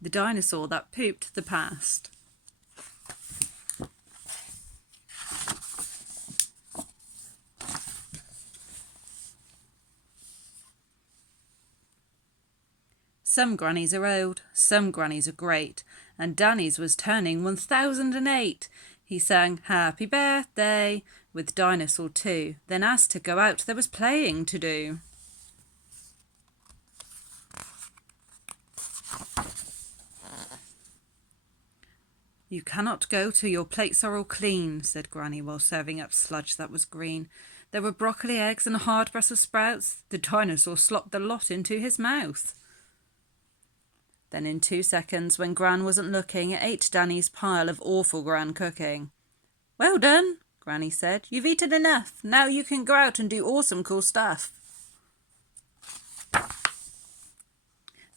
The dinosaur that pooped the past. Some grannies are old, some grannies are great, and Danny's was turning 1008. He sang Happy Birthday with Dinosaur too, then asked to go out, there was playing to do. You cannot go till your plates are all clean, said Granny while serving up sludge that was green. There were broccoli, eggs and a hard Brussels sprouts. The dinosaur slopped the lot into his mouth. Then in 2 seconds, when Gran wasn't looking, it ate Danny's pile of awful Gran cooking. Well done, Granny said. You've eaten enough. Now you can go out and do awesome cool stuff.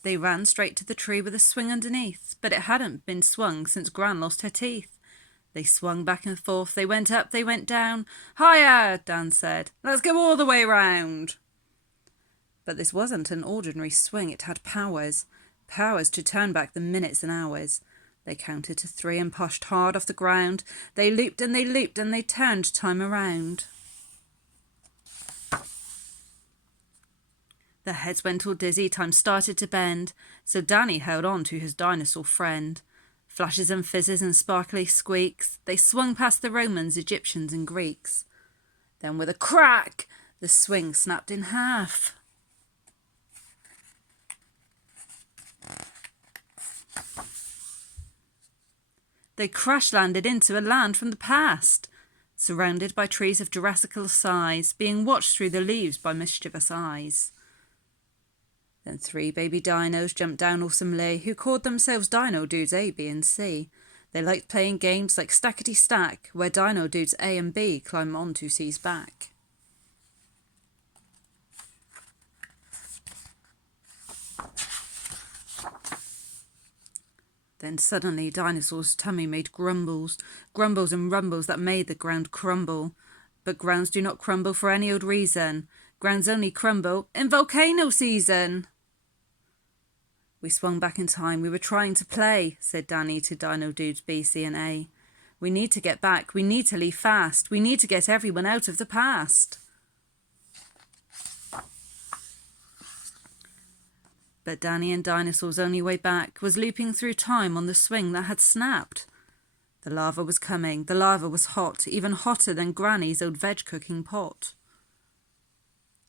They ran straight to the tree with a swing underneath, but it hadn't been swung since Gran lost her teeth. They swung back and forth, they went up, they went down. Higher, Dan said. Let's go all the way round. But this wasn't an ordinary swing, it had powers. Powers to turn back the minutes and hours. They counted to 3 and pushed hard off the ground. They looped and they turned time around. Their heads went all dizzy, time started to bend, so Danny held on to his dinosaur friend. Flashes and fizzes and sparkly squeaks, they swung past the Romans, Egyptians and Greeks. Then with a crack, the swing snapped in half. They crash-landed into a land from the past, surrounded by trees of Jurassical size, being watched through the leaves by mischievous eyes. Then 3 baby dinos jumped down awesomely, who called themselves Dino Dudes A, B and C. They liked playing games like Stackety Stack, where Dino Dudes A and B climb onto C's back. Then suddenly Dinosaur's tummy made grumbles, grumbles and rumbles that made the ground crumble. But grounds do not crumble for any old reason. Grounds only crumble in volcano season. We swung back in time, we were trying to play, said Danny to Dino Dudes B, C and A. We need to get back, we need to leave fast, we need to get everyone out of the past. But Danny and Dinosaur's only way back was looping through time on the swing that had snapped. The lava was coming, the lava was hot, even hotter than Granny's old veg cooking pot.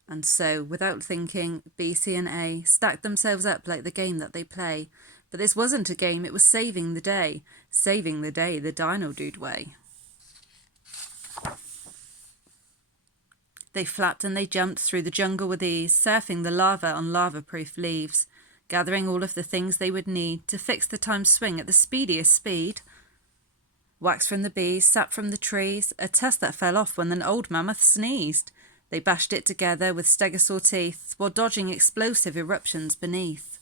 And so, without thinking, B, C and A stacked themselves up like the game that they play. But this wasn't a game, it was saving the day the Dino Dude way. They flapped and they jumped through the jungle with ease, surfing the lava on lava-proof leaves, gathering all of the things they would need to fix the time swing at the speediest speed. Wax from the bees, sap from the trees, a tusk that fell off when an old mammoth sneezed. They bashed it together with stegosaur teeth while dodging explosive eruptions beneath.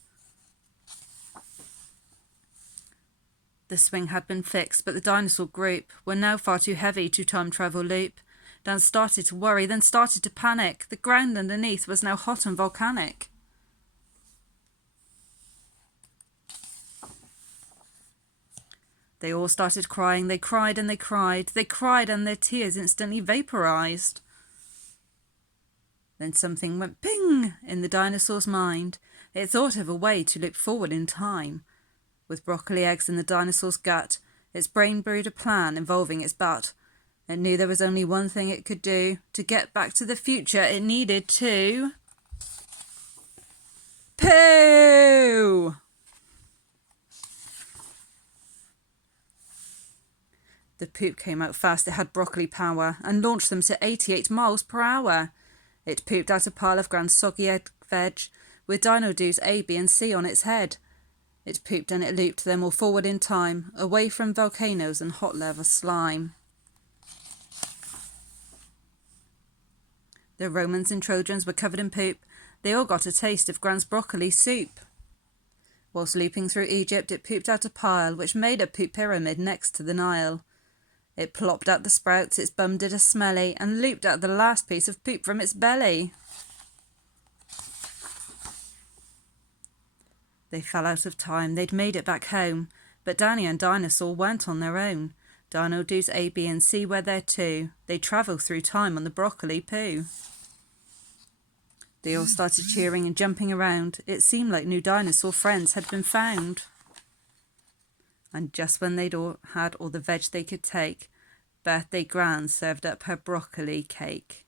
The swing had been fixed, but the dinosaur group were now far too heavy to time travel loop. Dan started to worry, then started to panic. The ground underneath was now hot and volcanic. They all started crying. They cried and they cried. They cried and their tears instantly vaporized. Then something went ping in the dinosaur's mind. It thought of a way to loop forward in time. With broccoli eggs in the dinosaur's gut, its brain brewed a plan involving its butt. It knew there was only one thing it could do. To get back to the future, it needed to poo! The poop came out fast. It had broccoli power and launched them to 88 miles per hour. It pooped out a pile of Gran's soggy egg veg with Dino Dudes A, B and C on its head. It pooped and it looped them all forward in time, away from volcanoes and hot lava slime. The Romans and Trojans were covered in poop. They all got a taste of Gran's broccoli soup. Whilst looping through Egypt, it pooped out a pile which made a poop pyramid next to the Nile. It plopped out the sprouts, its bum did a smelly, and looped out the last piece of poop from its belly. They fell out of time, they'd made it back home, but Danny and Dinosaur weren't on their own. Dino do's A, B and C were there too. They travelled through time on the broccoli poo. They all started cheering and jumping around. It seemed like new dinosaur friends had been found. And just when they'd all had all the veg they could take, Birthday Gran served up her broccoli cake.